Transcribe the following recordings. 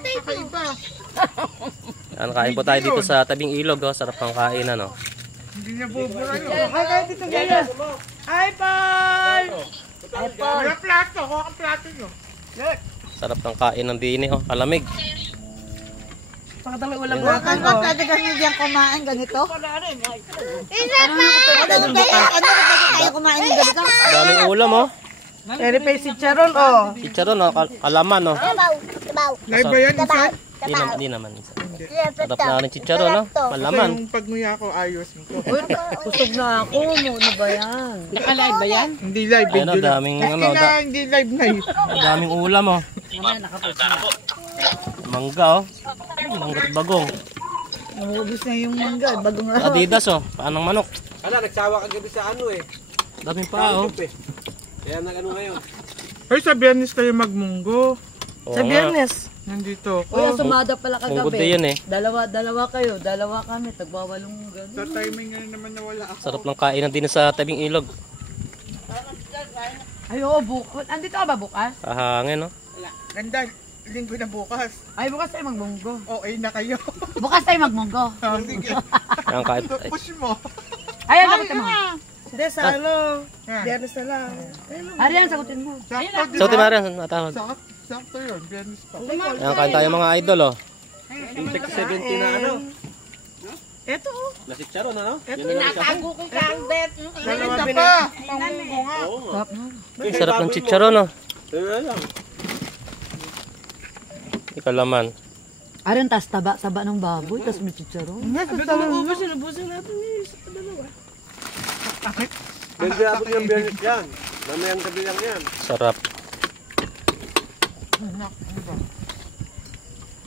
Kakaiba. Yan, kain po tayo dito sa tabing ilog. Oh. Sarap ng kain, ano. Hindi niya bubura yun. Kaya dito ganyan. Hi, Paul! Hi, Paul! Wala plato. Kuha kang plato nyo. Sarap ng kain ng dini. Oh. Kalamig. Pakatami ulam Huwag natin. ka pwede kami diyan kumain ganito. Ano kapag tayo kumain ng ganito? Daming ulam, oh. Pwede pa yung chicharon, oh. Chicharon, oh. Kalaman, oh. Live ba yan, Insan? Hindi naman. Sarap na ng chicharon, oh. Malaman. Yung pagmuya ko, ayos mo ko. Kusog na ako. Ano ba yan? Naka-live ba yan? Hindi live. Ayun, oh. Video lang. Daming, Hindi live na yun. daming ulam, oh. Mangga, oh. Mangga't bagong. Naubos na yung mangga. Bagong nga. Adidas, oh. Paanong manok. Ala, nagsawa kagabi sa ano eh. Daming pa, oh. Kaya nag-ano ngayon. Ay, sa Biyernes kayo magmunggo. Oo Sa nga. Biyernes. Nandito Kuya, ako. sumada pala Munggo kagabi. din yan, eh. Dalawa kayo. Dalawa kami. Tagbawalong gano'n. Sa timing nga naman nawala ako. Sarap ng kain ng dini sa tabing ilog. Ay, oo, bukas. Andito ka ba bukas? Kahangin, oh. Ganda. Linggo na bukas. Ay, bukas tayo magmunggo. Okay na kayo. Bukas tayo magmunggo. Sige. Yan, kahit, ay, Push mo. Ayan, sagutin mo. Hindi, sa ano. Biyernes na lang. Arian, sagutin mo. Sakto, di so, ba? Timarian, natawag. Sakto yun. Biyernes pa. Yan, kain tayo mga idol, oh. Yung 70 na ano. Eto, oh. Nasicharon ano? Eto, Nakago ko kang bet. Dalawa pa. Pangunggo nga. Oo nga. Sarap ng chicharon, oh. Ayun lang. Ikalaman. Arian, tas taba ng baboy. Tas may chicharon. Sabi ko mag-ubos, sinubusin natin eh. Sa dalawa. Hindi abot yung Biyernes yan. Mamayang gabi lang yan. Sarap.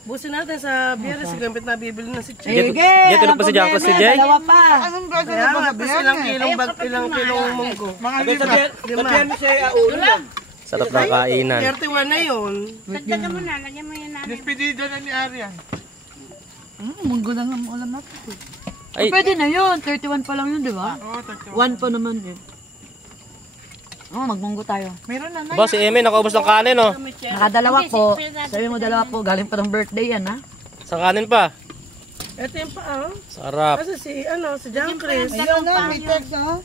Busin natin sa Biyernes, gambit na bibili na si Chay. Sige, tinap pa si Janko si Jay. Dalawa pa. Anong bago Kaya na ba nga, sa tapos Biyernes? ilang kilong munggo. Mga Sabi sa lima. Biyernes siya ulo lang. Sarap ng kainan. 31 na yun. Despedida na ni Arian. Munggo lang ang ulam natin. Ay, Pwede na yun. 31 pa lang yun, di ba? Oo, tatlo. 1 pa naman eh. Oo, magmunggo tayo. Meron na na. ba si Eme, nakaubos ng kanin, oh. Nakadalawa po. Sabi mo dalawa po. Galing pa ng birthday yan, ha? Sa kanin pa. Ito yung pa, oh. Sarap. Kasi si John Chris. Ayun na, may text, ha?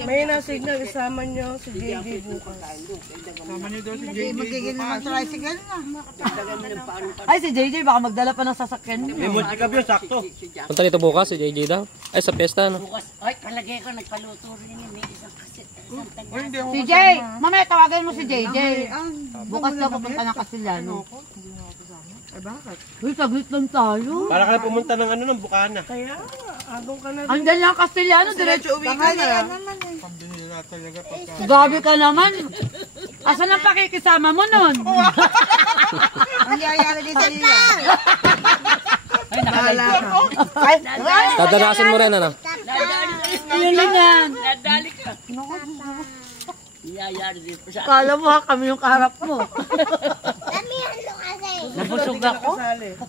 May nasignal, isama nyo si JJ bukas. Sama niyo daw si JJ. Magiging naman tricycle na. Ay, si JJ, baka magdala pa ng sasakyan May niyo. multi-cab yun, sakto. Punta dito bukas si JJ daw. Ay, sa pesta, no? Ay, palagay ko, nagpaluto rin yun. May isang kasi. Uy, hindi ako Si JJ, mamaya tawagan mo si JJ. Bukas daw pupunta ng Castellano. Ay, bakit? Uy, saglit lang tayo. Para ka na pumunta ng ano, ng Bukana. Kaya, agong ka na. Andyan lang Castellano, diretso. Uwi ka na. Pambihira talaga pagka. Gabi ka naman. Asan ang pakikisama mo nun? Ang yayari din sa iya. Bahala ka. Dadanasin mo rin, ano? Yun lang yan. Nadali ka. Iyayari dito sa... Kala mo ha, kami yung kaharap mo. Nabusog ako.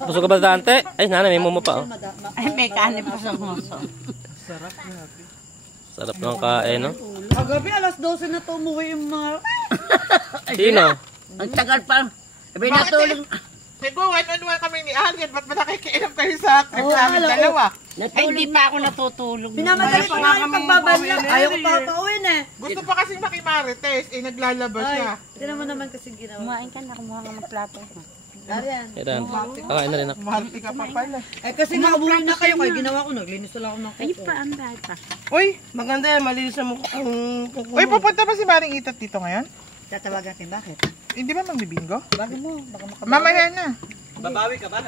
Busog ka ba, Dante? Ay, nanay, may mumo pa, oh. Ay, may kanin pa sa muso. Sarap ng kain, no? Kagabi, alas 12 na to umuwi yung mga... Sino? Ang tagal pa. Sabi natulog. Siguro, one-on-one kami ni Arian. Ba't ba nakikiinom kayo sa akin? Sa amin dalawa. Ay, hindi pa ako natutulog. Pinamadali pa nga yung pagbabalak. Ayaw ko pa pauwin eh. Gusto pa kasi makimarites. Eh, naglalabas siya. Hindi naman naman kasi ginawa. Kumain ka na, kumuha ka ng plato. Arian. Ayan. Kakain na rin ako. Marti ka pa pala. Eh kasi naubuhin na kayo. Kaya ginawa ko, naglinis na lang ako ng Ay, kuko. pa, ang dahil pa. Uy! Maganda yan, malinis ang mukha. Uy, pupunta ba si Maring Itat dito ngayon? Tatawagan kayo, bakit? Hindi ba magbibingo? Bakit mo? Baka Mamaya na. Babawi ka ba?